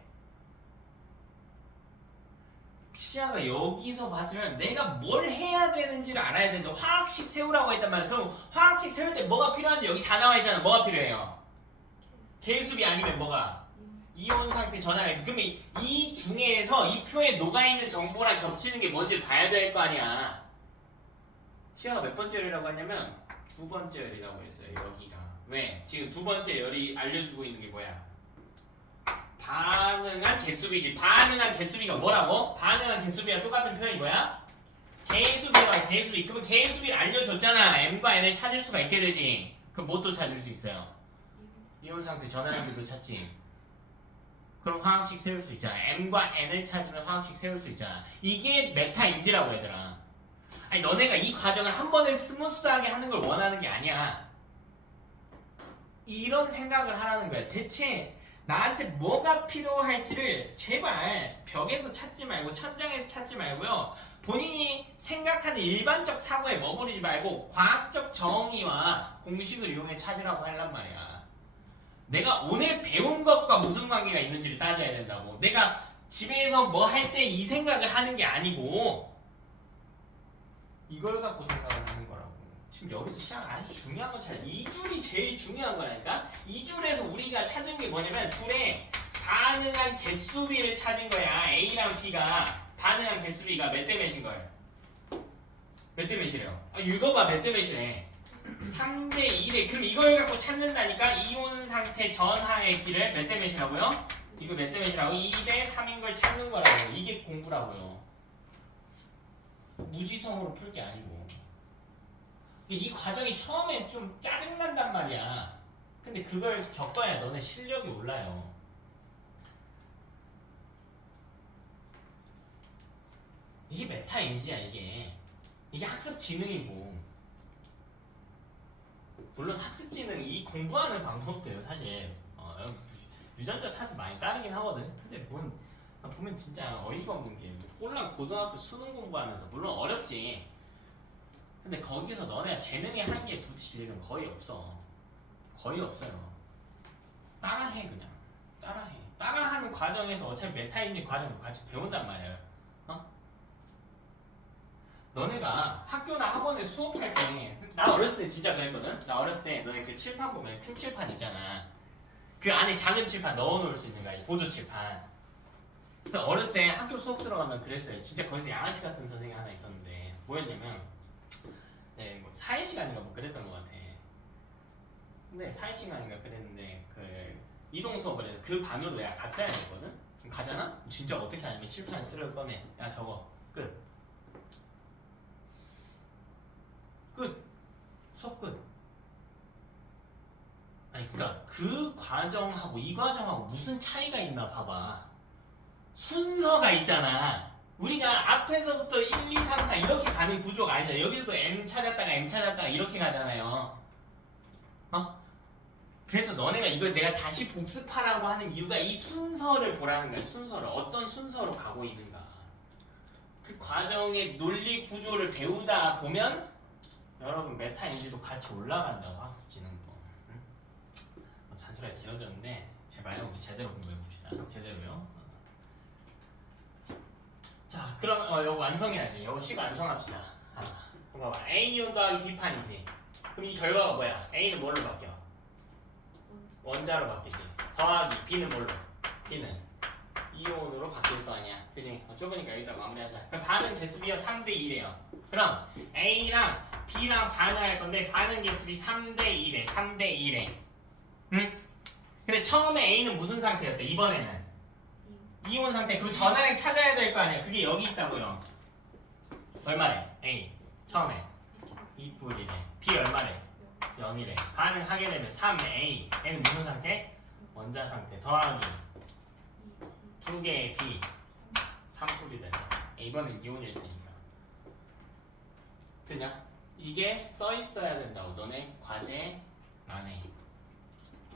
시야가 여기서 봤으면 내가 뭘 해야 되는지를 알아야 되는데 화학식 세우라고 했단 말이야. 그럼 화학식 세울 때 뭐가 필요한지 여기 다 나와 있잖아. 뭐가 필요해요? 계수비 아니면 뭐가? 이온 상태 전환. 그럼 이 중에서 이 표에 녹아있는 정보랑 겹치는 게 뭔지 봐야 될 거 아니야. 시야가 몇 번째 열이라고 하냐면 두 번째 열이라고 했어요. 여기가. 왜? 지금 두 번째 열이 알려주고 있는 게 뭐야? 반응한 개수비지. 반응한 개수비가 뭐라고? 반응한 개수비랑 똑같은 표현이 뭐야? 개수비가 개수비. 그러면 개수비를 알려줬잖아. M과 N을 찾을 수가 있게 되지. 그럼 뭐 또 찾을 수 있어요? 이온 상태 전환 상태도 찾지. 그럼 화학식 세울 수 있잖아. M과 N을 찾으면 화학식 세울 수 있잖아. 이게 메타인지라고 얘들아. 아니 너네가 이 과정을 한 번에 스무스하게 하는 걸 원하는 게 아니야. 이런 생각을 하라는 거야. 대체 나한테 뭐가 필요할지를 제발 벽에서 찾지 말고 천장에서 찾지 말고요. 본인이 생각하는 일반적 사고에 머무르지 말고 과학적 정의와 공식을 이용해 찾으라고 하란 말이야. 내가 오늘 배운 것과 무슨 관계가 있는지를 따져야 된다고. 내가 집에서 뭐 할 때 이 생각을 하는 게 아니고 이걸 갖고 생각을 하는 거라고. 지금 여기서 시작 아주 중요한 건 잘, 이 줄이 제일 중요한 거라니까. 이 줄에서 우리가 찾은 게 뭐냐면 둘의 반응한 개수비를 찾은 거야. A랑 B가 반응한 개수비가 몇 대 몇인 거예요? 몇 대 몇이래요? 읽어봐. 몇 대 몇이래? 3대 2래. 그럼 이걸 갖고 찾는다니까. 이온 상태 전하의 길을 몇 대 몇이라고요? 이거 몇 대 몇이라고? 2대 3인 걸 찾는 거라고. 이게 공부라고요. 무지성으로 풀 게 아니고. 이 과정이 처음엔 좀 짜증난단 말이야. 근데 그걸 겪어야 너네 실력이 올라요. 이게 메타인지야. 이게 학습 지능이고. 물론 학습 지능 이 공부하는 방법도요 사실 유전자 탓을 많이 따르긴 하거든. 근데 보면 진짜 어이가 없는 게 꼴랑 고등학교 수능 공부하면서 물론 어렵지. 근데 거기서 너네가 재능에 한계에 부딪힐 일은 거의 없어. 거의 없어요. 따라해. 그냥 따라해. 따라하는 과정에서 어차피 메타인지 과정도 같이 배운단 말이에요. 너네가 학교나 학원에 수업할 때 나 어렸을 때 진짜 그랬거든. 나 어렸을 때 너네 그 칠판 보면 큰 칠판 있잖아. 그 안에 작은 칠판 넣어놓을 수 있는 거야. 보조 칠판. 근데 어렸을 때 학교 수업 들어가면 그랬어요. 진짜 거기서 양아치 같은 선생님이 하나 있었는데 뭐였냐면 뭐 사회시간인가 뭐 그랬던 것 같아. 근데 사회시간인가 그랬는데 그 이동 수업을 해서 그 반으로 내가 갔어야 됐거든. 그럼 가잖아? 진짜 어떻게 하냐면 칠판에 틀을 꺼내. 야 저거 끝. 수업 끝. 아니 그니까 그 과정하고 이 과정하고 무슨 차이가 있나 봐봐. 순서가 있잖아. 우리가 앞에서부터 1, 2, 3, 4 이렇게 가는 구조가 아니잖아. 여기서도 M 찾았다가 M 찾았다가 이렇게 가잖아요. 그래서 너네가 이걸 내가 다시 복습하라고 하는 이유가 이 순서를 보라는 거야. 순서를. 어떤 순서로 가고 있는가. 그 과정의 논리 구조를 배우다 보면 여러분 메타인지도 같이 올라간다고. 학습 지능도. 응? 잔소리가 길어졌는데 제발 우리 제대로 공부해봅시다. 제대로요. 자 그럼 이거 완성해야지. 이거 식 완성합시다. 봐봐. A이온 더하기 B판이지. 그럼 이 결과가 뭐야? A는 뭘로 바뀌어? 원자로 바뀌지. 더하기 B는 뭘로? B는 이온으로 바뀔 거 아니야. 그지? 좁으니까 여기다 마무리하자. 그럼 반응 개수비가 3대 2래요. 그럼 A랑 B랑 반응할 건데 반응 개수비 3대 2래. 3대 2래. 응? 근데 처음에 A는 무슨 상태였대? 이번에는 이온 상태. 그리고 전화량 찾아야 될 거 아니야. 그게 여기 있다고요. 얼마래? A 처음에 2뿔이래. B 얼마래? 0이래. 반응하게 되면 3A. N은 무슨 상태? 원자 상태. 더하기 2개의 B 3뿔이 된다. 이번엔 이온일 테니까. 되냐? 이게 써 있어야 된다고. 너네 과제 안에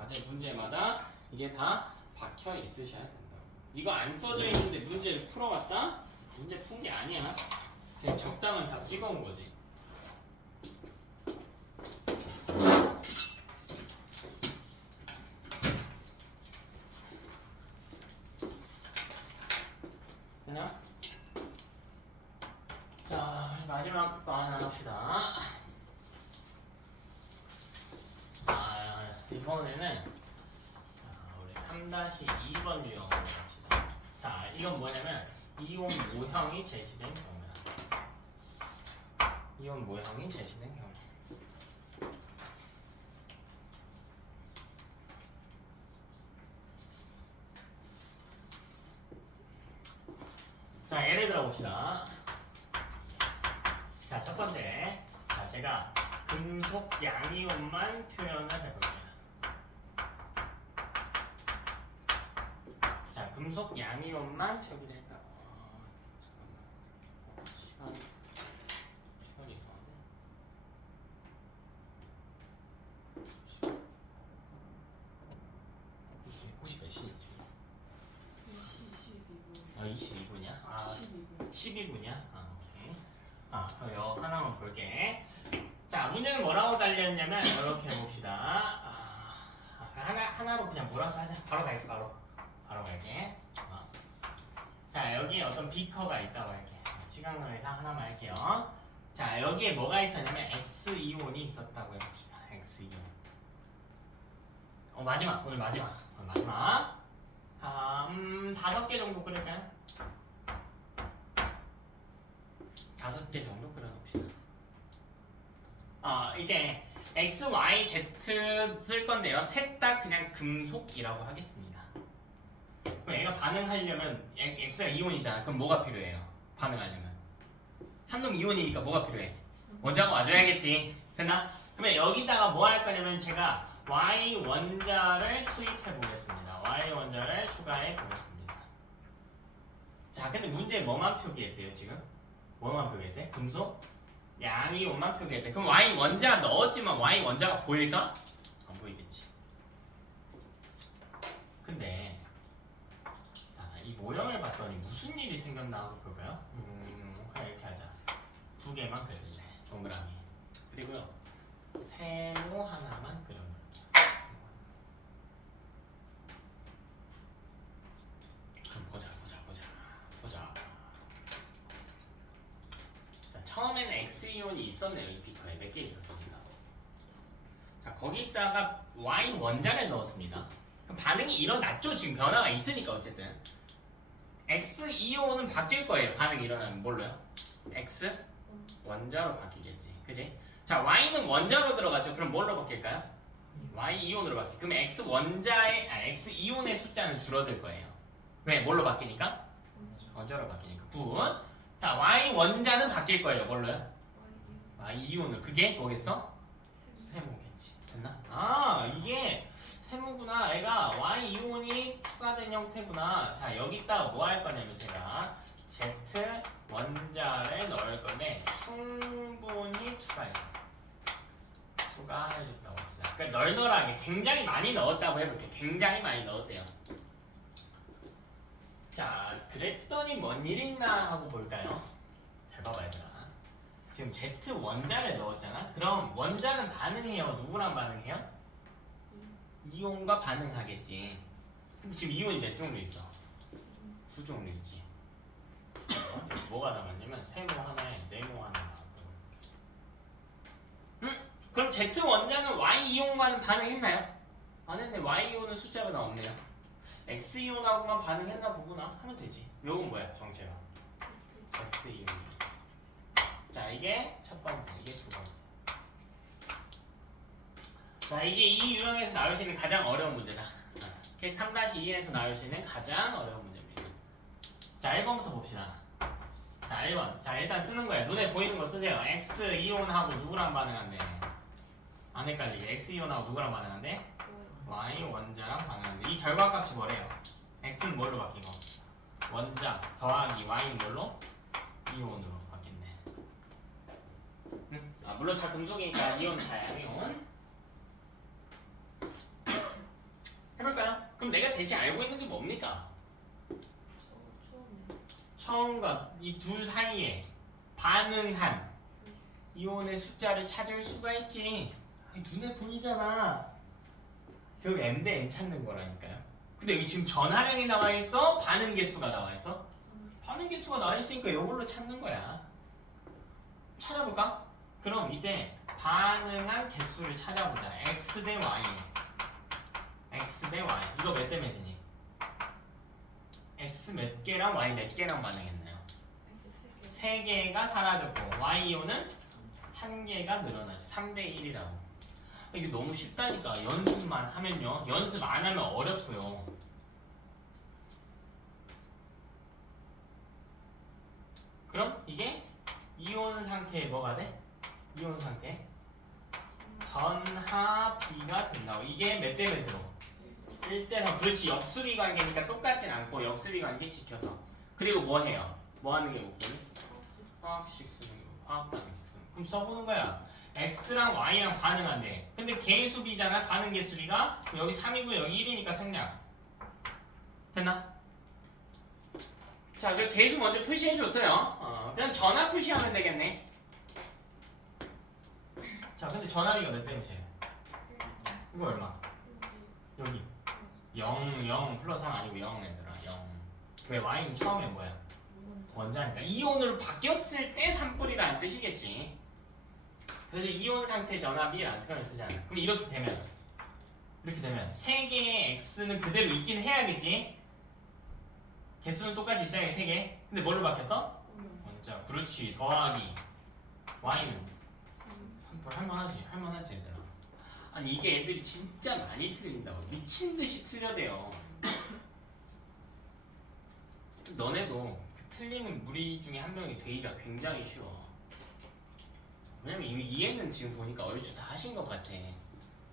과제 문제마다 이게 다 박혀 있으셔야 된다. 이거 안 써져 있는데 문제를 풀어봤다? 문제 푼 게 아니야. 그냥 적당한 답 찍어온 거지. 되냐? 자, 우리 마지막 거 하나 합시다. 이번에는 우리 3-2번 유형으로 합시다. 자, 이건 뭐냐면 이온 모형이 제시된 경우야. 이온 모형이 제시된 경우. 자, 예를 들어 봅시다. 자, 첫 번째. 자, 제가 금속 양이온만 표현을 해볼게요. 자, 금속 양이온만 표기를 했다. 잠깐만. 시간이 이상한데? 이게 혹시 몇 시냐? 22분이야? 12분이야? 오케이. 그럼 하나만 볼게. 자, 문제는 뭐라고 달렸냐면 이렇게 해봅시다. 하나로 그냥 몰아서 하자. 바로 갈게, 바로 갈게. 자, 여기에 어떤 비커가 있다고 할게. 시간관계상 하나만 할게요. 자, 여기에 뭐가 있었냐면 X이온이 있었다고 해봅시다. X이온. 마지막. 오늘 마지막. 5개 정도 끓일까요? 5개 정도 끓여놓읍시다. 이게 X, Y, Z 쓸 건데요. 셋 다 그냥 금속이라고 하겠습니다. 그럼 얘가 반응하려면 X가 이온이잖아. 그럼 뭐가 필요해요? 반응하려면 한놈 이온이니까 뭐가 필요해? 원자가 와줘야겠지. 됐나? 그러면 여기다가 뭐 할 거냐면 제가 Y 원자를 투입해 보겠습니다. Y 원자를 추가해 보겠습니다. 자, 근데 문제에 뭐만 표기했대요 지금? 뭐만 표기했대? 금속 양이온만 표기했대. 그럼 Y 원자 넣었지만 Y 원자가 보일까? 안 보이겠지. 근데 자, 이 모형을 봤더니 무슨 일이 생겼나 하고 볼까요? 그냥 이렇게 하자. 2개만 그릴래. 동그라미. 그리고요 세모 하나만 그려볼게요. 그럼 보자. 자, 처음에는 X이온이 있었네요. 이 비커에 몇 개 있었습니다. 자, 거기다가 Y 원자를 넣었습니다. 그럼 반응이 일어났죠. 지금 변화가 있으니까 어쨌든 X이온은 바뀔 거예요. 반응이 일어나면 뭘로요? X 원자로 바뀌겠지. 그지? 자, Y는 원자로 들어갔죠. 그럼 뭘로 바뀔까요? Y 이온으로 바뀌. 그럼 X 원자의 X 이온의 숫자는 줄어들 거예요. 왜? 뭘로 바뀌니까? 원자로 바뀌니까. 굿. 자, Y 원자는 바뀔 거예요. 뭘로요? Y 이온으로. 그게 뭐겠어? 세모겠지. 됐나? 이게 세모구나. 얘가 Y 이온이 추가된 형태구나. 자, 여기다가 뭐 할 거냐면 제가 Z 원자를 넣을 건데 충분히 추가해줬다고 합시다. 그러니까 널널하게 굉장히 많이 넣었다고 해볼게. 굉장히 많이 넣었대요. 자, 그랬더니 뭔 일이 있나 하고 볼까요? 잘 봐봐 얘들아. 지금 Z 원자를 넣었잖아. 그럼 원자는 반응해요. 누구랑 반응해요? 이온과 반응하겠지. 근데 지금 이온이 몇 종류 있어? 2종류 있지. 뭐가 남았냐면 세모 하나에 네모 하나 나왔다고. 그럼 Z 원자는 Y 이온과는 반응했나요? 안 했네. Y 이온은 숫자가 나 없네요. X 이온하고만 반응했나 보구나 하면 되지. 요건 뭐야 정체가? Z 이온. 자, 이게 첫 번째, 이게 두 번째. 자, 이게 이 유형에서 나올 수 있는 가장 어려운 문제다. 3-2에서 나올 수 있는 가장 어려운 문제입니다. 자, 1번부터 봅시다. 자, 1번. 자, 일단 쓰는 거야. 눈에 보이는 거 쓰세요. X 이온하고 누구랑 반응한대? 안 헷갈리게. X 이온하고 누구랑 반응한대? Y 원자랑 반응한대. 이 결과값이 뭐래요? X는 뭘로 바뀌고? 원자 더하기 Y는 뭘로? 이온으로 바뀌네. 물론 다 금속이니까 이온 다 양이온. 해볼까요? 그럼 내가 대체 알고 있는 게 뭡니까? 처음에 처음과 이 둘 사이에 반응한 이온의 숫자를 찾을 수가 있지. 아니, 눈에 보이잖아. 결국 m 대 n 찾는 거라니까요. 근데 여기 지금 전하량이 나와 있어? 반응 개수가 나와 있어? 반응 개수가 나와 있으니까 이걸로 찾는 거야. 찾아볼까? 그럼 이때 반응한 개수를 찾아보자. x 대 y. x 대 y. 이거 몇 대 몇이니? x 몇 개랑 y 몇 개랑 반응했나요? 세 개. 3개가 사라졌고 y 이온은 1개가 늘어났어. 3대 1이라고. 이게 너무 쉽다니까. 연습만 하면요. 연습 안 하면 어렵고요. 그럼 이게 이온 상태에 뭐가 돼? 이온 상태 전하 B가 된다고. 이게 몇 대 몇으로? 1대3. 그렇지. 역수비 관계니까 똑같진 않고 역수비 관계 지켜서. 그리고 뭐 해요? 뭐 하는 게 목표니? 화학식 쓰는 거. 화학 반응식 쓰는 거. 그럼 써보는 거야. X랑 Y랑 반응한대. 근데 개수비잖아. 반응 개수비가. 여기 3이고 여기 1이니까 생략. 됐나? 자, 그럼 개수 먼저 표시해줬어요. 그냥 전압 표시하면 되겠네. 자, 근데 전압이가 몇 대 몇이에요? 이거 얼마? 여기 0, 0 플러스 3 아니고 0 얘들아. 0. 왜 Y는 처음에 뭐야? 원자니까. 이온으로 바뀌었을 때 산불이라는 뜻이겠지. 그래서 이온 상태 전압이라는 표현을 쓰잖아. 그럼 이렇게 되면 3개의 X는 그대로 있긴 해야겠지. 개수는 똑같이 있어야겠지. 3개. 근데 뭘로 바뀌었어? 원자. 그렇지. 더하기 Y는 산불 할만하지 얘들아. 아니 이게 애들이 진짜 많이 틀린다고. 미친듯이 틀려대요. 너네도 그 틀리는 무리 중에 한 명이 되기가 굉장히 쉬워. 왜냐면 이해는 지금 보니까 얼추 다 하신 것 같아.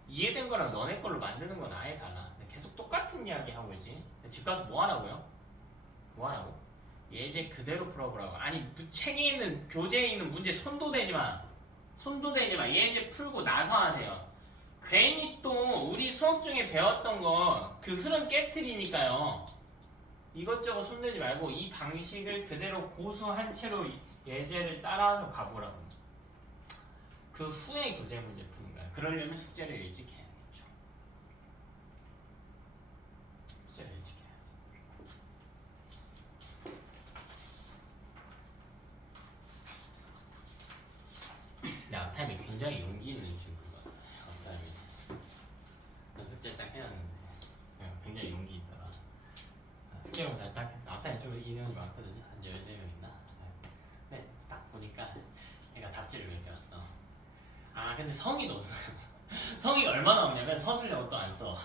이해된 거랑 너네 걸로 만드는 건 아예 달라. 계속 똑같은 이야기 하고 있지. 집 가서 뭐 하라고요? 뭐 하라고? 예제 그대로 풀어보라고. 아니 책에 있는 교재에 있는 문제 손도 대지 마. 예제 풀고 나서 하세요. 괜히 또 우리 수업 중에 배웠던 거 그 흐름 깨트리니까요. 이것저것 손대지 말고 이 방식을 그대로 고수한 채로 예제를 따라서 가보라고. 그 후에 교재 문제 푸는 거야. 그러려면 숙제를 일찍 해야겠죠. 숙제를 일찍 해야지. 야, 앞타임에 굉장히 용기 있는 친구가 왔어요. 앞타임에 숙제 딱 해놨는데 굉장히 용기 있더라. 숙제 검사 딱 해서 앞타임에 좀 인원이 많거든요. 한 14명 있나? 근데 딱 보니까 얘가 답지를 몇 개 왔어. 아 근데 성의도 없어요. 성의가 얼마나 없냐면 서술형은 또 안 써.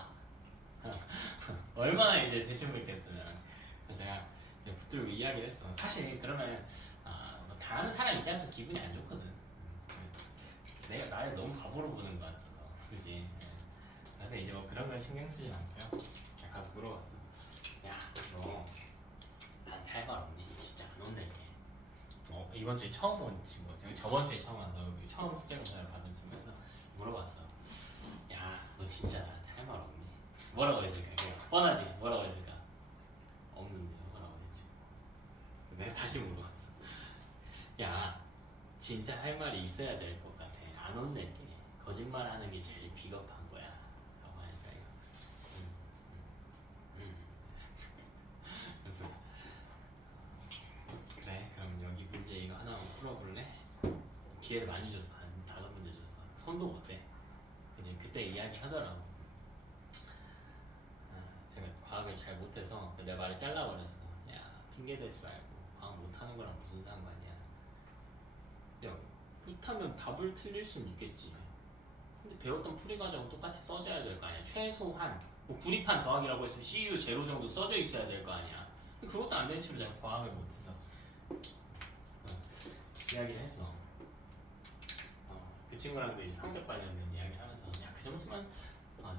얼마나 이제 대충 읽겠으면. 제가 붙들고 이야기를 했어. 사실 그러면 뭐 다른 사람 입장에서 기분이 안 좋거든. 내가 나를 너무 바보로 보는 것 같아. 그지? 근데 이제 뭐 그런 걸 신경 쓰진 않고요. 그냥 가서 물어봤어. 야, 너 할 말 없니? 진짜 안 혼낼게. 이번 주에 처음 온 친구, 저번 주에 처음 와서 처음 숙제 검사를 받은 친구에서 물어봤어. 야, 너 진짜 나한테 할 말 없니? 뭐라고 했을까? 그냥 뻔하지? 뭐라고 했을까? 없는데 뭐라고 했지? 내가 다시 물어봤어. 야, 진짜 할 말이 있어야 될 것 같아. 안 혼낼게. 거짓말하는 게 제일 비겁한 거야. 라고 하니까 이거. 그래서 그래, 그럼 여기 문제 이거 하나만 풀어볼래? 기회를 많이 줬어. 한 5문제 줬어. 손도 못 대. 이제 그때 이야기 하더라고. 제가 과학을 잘 못해서 내 말을 잘라버렸어. 야, 핑계 대지 말고 과학 못하는 거랑 무슨 상관이야. 야, 못하면 답을 틀릴 수는 있겠지. 근데 배웠던 풀이 과정은 똑같이 써줘야 될 거 아니야. 최소한 뭐 구리판 더하기라고 했으면 CU 제로 정도 써져 있어야 될 거 아니야. 그것도 안 되는 채로 제가 과학을 못해서 이야기를 했어. 그 친구랑도 이제 성적 관련된 이야기를 하면서 야, 그 점수만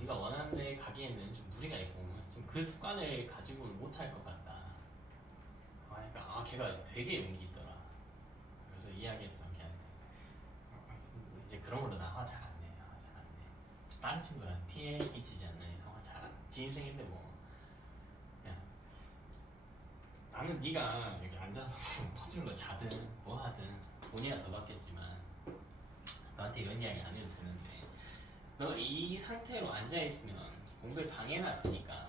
네가 원하는 데 가기에는 좀 무리가 있고 좀 그 습관을 가지고는 못할 것 같다. 그러니까 걔가 되게 용기 있더라. 그래서 이야기했어 걔한테. 이제 그런 걸로 나 화 잘 안 내. 다른 친구랑 피해 끼치지 않는 이상 화 자, 지인생인데 뭐. 야, 나는 네가 여기 앉아서 퍼즐로 자든 뭐 하든 돈이야 더 받겠지만 너한테 이런 이야기 안 해도 되는데 너 이 상태로 앉아 있으면 공부에 방해나 되니까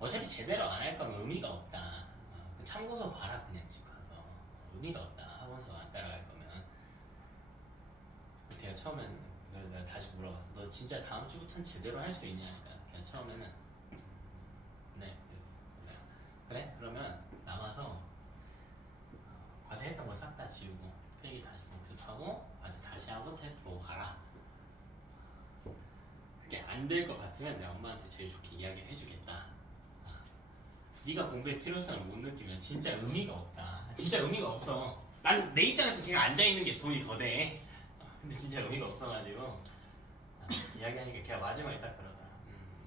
어차피 제대로 안 할 거면 의미가 없다. 참고서 봐라 그냥 집 가서 의미가 없다. 학원서 안 따라갈 거면. 걔가 처음에는 그래서 내가 다시 물어봤어. 너 진짜 다음 주부터는 제대로 할 수 있냐니까. 걔가 처음에는 네 그랬어. 그래? 그러면 남아서 과제 했던 거 싹 다 지우고 필기 다시 복습하고 과제 다시 하고 테스트 보고 가라. 그게 안 될 것 같으면 내가 엄마한테 제일 좋게 이야기를 해주겠다. 네가 공부의 필요성을 못 느끼면 진짜 의미가 없다. 진짜 의미가 없어. 난 내 입장에서 걔가 앉아있는 게 돈이 더 돼. 근데 진짜 의미가 없어가지고 이야기하니까 걔가 마지막에 딱 그러다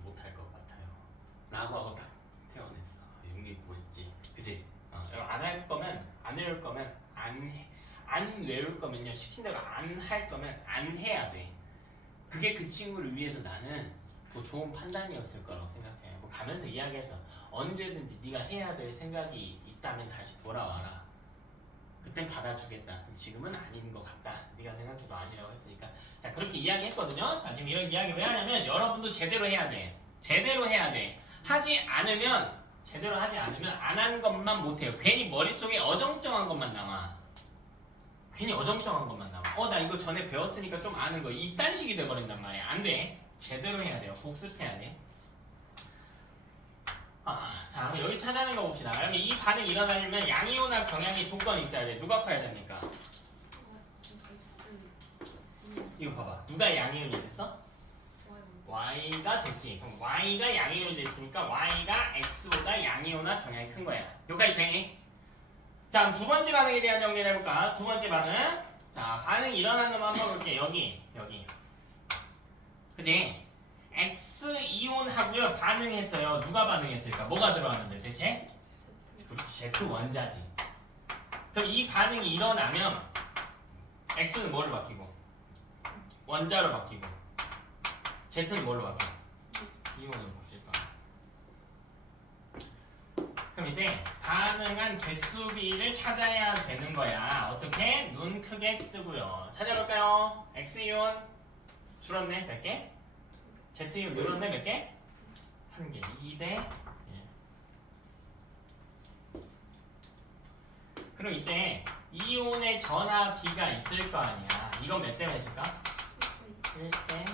못할 것 같아요 라고 하고 딱 태어냈어. 용기 멋있지 그치? 안 할 거면 안 외울 거면 안 외울 거면요 시킨 대로 안 할 거면 안 해야 돼. 그게 그 친구를 위해서 나는 더 좋은 판단이었을 거라고 생각해요. 뭐 가면서 이야기해서 언제든지 네가 해야 될 생각이 있다면 다시 돌아와라. 그땐 받아주겠다. 지금은 아닌 것 같다. 네가 생각해도 아니라고 했으니까. 자 그렇게 이야기했거든요. 자 지금 이런 이야기 왜 하냐면 여러분도 제대로 해야 돼. 제대로 해야 돼. 하지 않으면 제대로 하지 않으면 안 한 것만 못해요. 괜히 머릿속에 어정쩡한 것만 남아. 괜히 어정쩡한 것만 남아. 나 이거 전에 배웠으니까 좀 아는 거 이딴 식이 돼버린단 말이야. 안 돼. 제대로 해야 돼요. 복습해야 돼. 자 그럼 여기 찾아낸 거 봅시다. 그러면 이 반응이 일어나려면 양이온학 경향의 조건이 있어야 돼. 누가 커야 됩니까? 이거 봐봐. 누가 양이온이 됐어? y가 됐지. 그럼 y가 양이온이 됐으니까 y가 x보다 양이온학 경향이 큰 거야. 여기까지 되니? 자 그럼 두 번째 반응에 대한 정리를 해볼까? 두 번째 반응. 자 반응이 일어나는 거 한번 볼게. 여기 그치? X 이온하고요 반응했어요. 누가 반응했을까? 뭐가 들어왔는데 대체? 그렇지 Z 원자지. 그럼 이 반응이 일어나면 X는 뭐를 바뀌고? 원자로 바뀌고 Z는 뭘로 바뀌어? 이온으로 바뀔 거야. 그럼 이때 가능한 개수비를 찾아야 되는 거야. 어떻게? 눈 크게 뜨고요. 찾아볼까요? X 이온 줄었네 몇 개? Z 이온 늘었네 몇 개? 한 개. 2대 1. 그럼 이때 이온의 전압비가 있을 거 아니야. 이건 몇 대 몇일까? 1대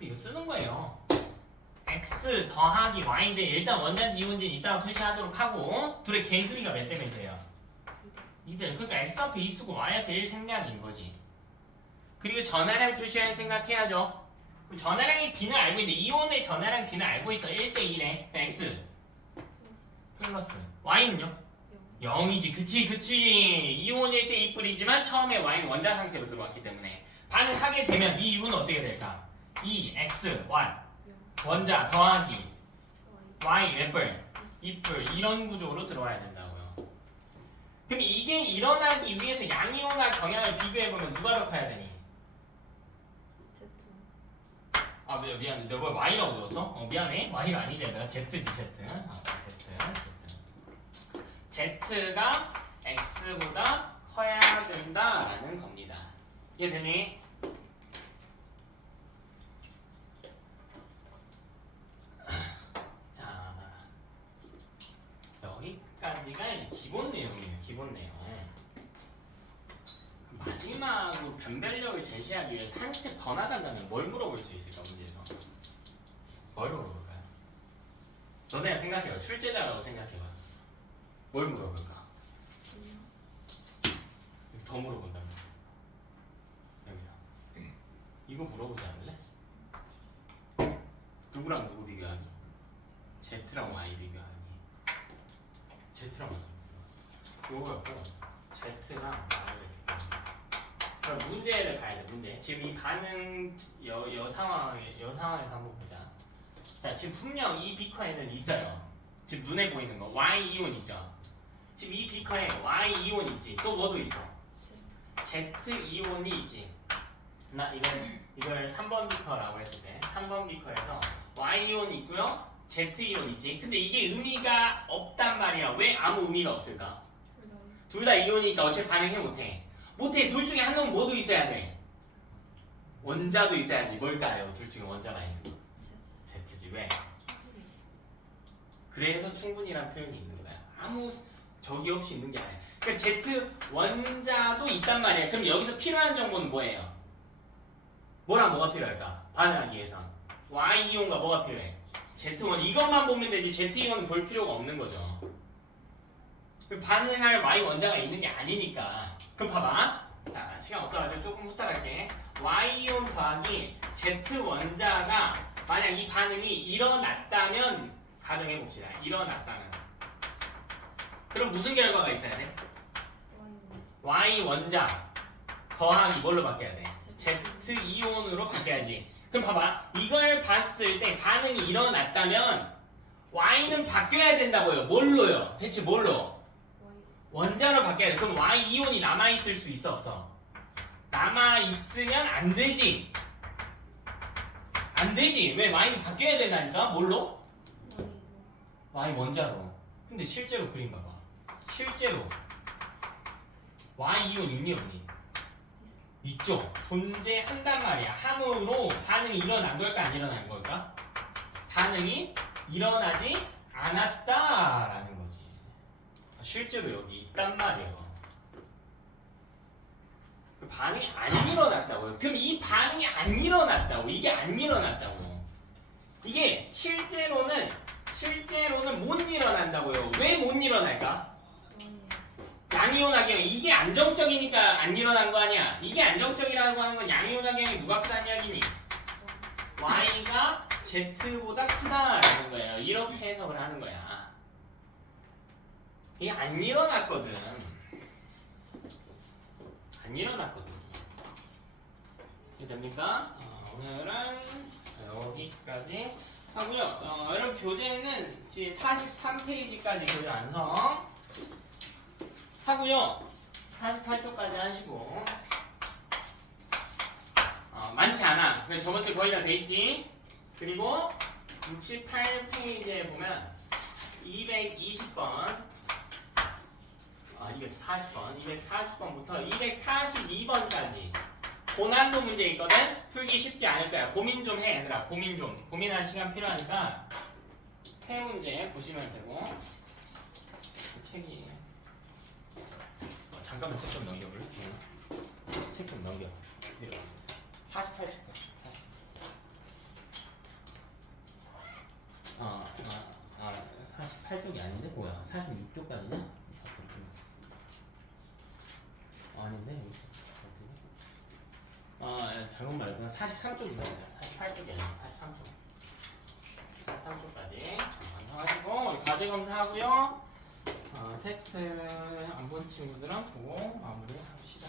2. 이거 쓰는 거예요. X 더하기 Y인데 일단 원자인지 이온인지 이따가 표시하도록 하고 둘의 개수비가 몇 대 몇이에요? 2대 1. 그러니까 X 앞에 2 쓰고 Y 앞에 1 생략인 거지. 그리고 전하량 표시할 생각해야죠. 그럼 전하량의 B는 알고 있는데 이온의 전하량 B는 알고 있어. 1대 1에 X 플러스 Y는요? 0이지. 그치. 이온일 때 2뿌리지만 처음에 Y는 원자 상태로 들어왔기 때문에 반응하게 되면 이 U는 어떻게 될까? 2X 1 원자 더하기 Y 몇 뿔? 2뿔 이런 구조로 들어와야 된다고요. 그럼 이게 일어나기 위해서 양이온과 경향을 비교해보면 누가 더 커야 되니? 미안해. 내가 뭘 Y라고 적었어? 미안해. Y가 아니지. 내가 Z지 Z. Z가 X보다 커야 된다라는 겁니다. 이해되니? 자, 여기까지가 이제 기본 내용이에요. 기본 내용. 마지막으로 변별력을 제시하기 위해서 한 스텝 더 나간다면 뭘 물어볼 수 있을까 문제에서? 뭘 물어볼까요? 너네가 생각해봐. 출제자라고 생각해봐. 뭘 물어볼까? 더 물어본다면 여기서 이거 물어보지 않을래? 누구랑 누구 비교하니? Z랑 Y 비교하니? Z랑 Y 비교하니? 이거였고 Z랑 Y를 비교하니? 그럼 문제를 봐야 돼. 문제. 지금 이 반응 여 상황에서 한번 보자. 자, 지금 분명 이 비커에는 있어요. 지금 눈에 보이는 거 Y 이온 있죠. 지금 이 비커에 Y 이온 있지. 또 뭐도 있어? Z 이온이 있지. 나 이걸 3번 비커라고 했을 때 3번 비커에서 Y이온 있고요 Z이온 있지. 근데 이게 의미가 없단 말이야. 왜 아무 의미가 없을까? 둘 다 이온이니까 어차피 반응해 못해. 못해. 둘 중에 한 놈은 뭐도 있어야 돼. 원자도 있어야지. 뭘까요? 둘 중에 원자가 있는 거. Z지. 왜? 그래서 충분히란 표현이 있는 거야. 아무 적이 없이 있는 게 아니야. 그러니까 Z 원자도 있단 말이야. 그럼 여기서 필요한 정보는 뭐예요? 뭐랑 뭐가 필요할까? 반응하기 위해선 Y이온과 뭐가 필요해? Z1 이것만 보면 되지 Z2는 볼 필요가 없는 거죠. 반응할 Y 원자가 있는 게 아니니까. 그럼 봐봐. 자, 시간 없어가지고 조금 후딱 할게. Y이온 더하기 Z 원자가 만약 이 반응이 일어났다면 가정해봅시다. 일어났다면 그럼 무슨 결과가 있어야 돼? Y 원자 더하기 뭘로 바뀌어야 돼? Z2온으로 바뀌어야지. 그럼 봐봐. 이걸 봤을 때 반응이 일어났다면 Y는 바뀌어야 된다고요. 뭘로요? 대체 뭘로? 원자로 바뀌어야 돼. 그럼 Y이온이 남아있을 수 있어 없어? 남아있으면 안 되지. 안 되지. 왜? Y는 바뀌어야 된다니까? 뭘로? Y 원자로. 근데 실제로 그림 봐봐. 실제로 Y이온 있니 없니? 있죠. 존재한단 말이야. 함으로 반응이 일어난 걸까 안 일어난 걸까? 반응이 일어나지 않았다라는 거지. 실제로 여기 있단 말이야. 그 반응이 안 일어났다고요. 그럼 이 반응이 안 일어났다고. 이게 안 일어났다고. 이게 실제로는 못 일어난다고요. 왜 못 일어날까? 양이온 하경이 이게 안정적이니까 안 일어난 거 아니야. 이게 안정적이라고 하는 건 양이온 하경이 누가 크다는 이야기니? Y가 Z보다 크다라는 거예요. 이렇게 해석을 하는 거야. 이게 안 일어났거든. 안 일어났거든. 됩니까? 오늘은 여기까지 하고요. 여러분 교재는 이제 43페이지까지 교재 완성 하고요. 48쪽까지 하시고 많지 않아. 그냥 저번주에 거의 다 돼있지. 그리고 68페이지에 보면 220번 240번 240번부터 242번까지 고난도 문제 있거든. 풀기 쉽지 않을 거야. 고민 좀 해 얘들아. 고민할 시간 필요하니까 세 문제 보시면 되고. 책이 잠깐만 책 좀 넘겨볼래? 책 좀 넘겨. 48쪽. 48쪽이 아닌데? 뭐야? 46쪽까지냐? 아닌데? 잘못 말했구나. 43쪽이다. 48쪽이 아니야. 43쪽. 43쪽까지 완성하시고 과제 검사하고요. 테스트 안 본 친구들은 보고 마무리 합시다.